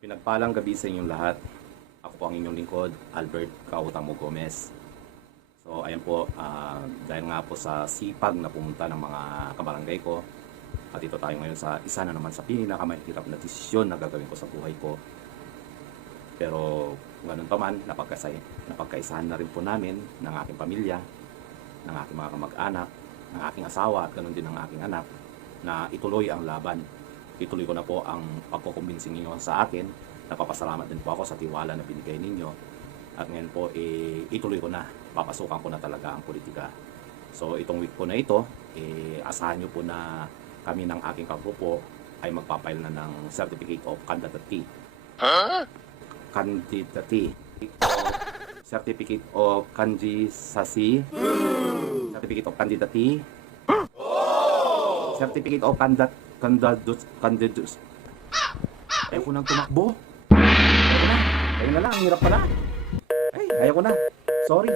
Pinagpalang gabi sa inyong lahat. Ako po ang inyong lingkod, Albert Cautamo Gomez. So ayan po, dahil nga po sa sipag na pumunta ng mga kabarangay ko, at ito tayo ngayon sa isa na naman sa pinakamahirap na desisyon na gagawin ko sa buhay ko. Pero ganun pa man, napagkaisahan na rin po namin ng aking pamilya, ng aking mga kamag-anak, ng aking asawa at ganun din ng aking anak na ituloy ang laban. Ituloy ko na po ang pagkukumbinsin ninyo sa akin. Napapasalamat din po ako sa tiwala na binigay ninyo. At ngayon po, ituloy ko na. Papasukan ko na talaga ang politika. So itong week po na ito, asahan nyo po na kami ng aking kagrupo ay magpapail na ng Certificate of Candidacy. Candidacy. Certificate of Candidacy. Certificate of Candidacy. Certificate of Candidacy. Ayaw ko nang tumakbo. Ayaw na lang, ang hirap pala. Ay, ayaw ko na. Sorry.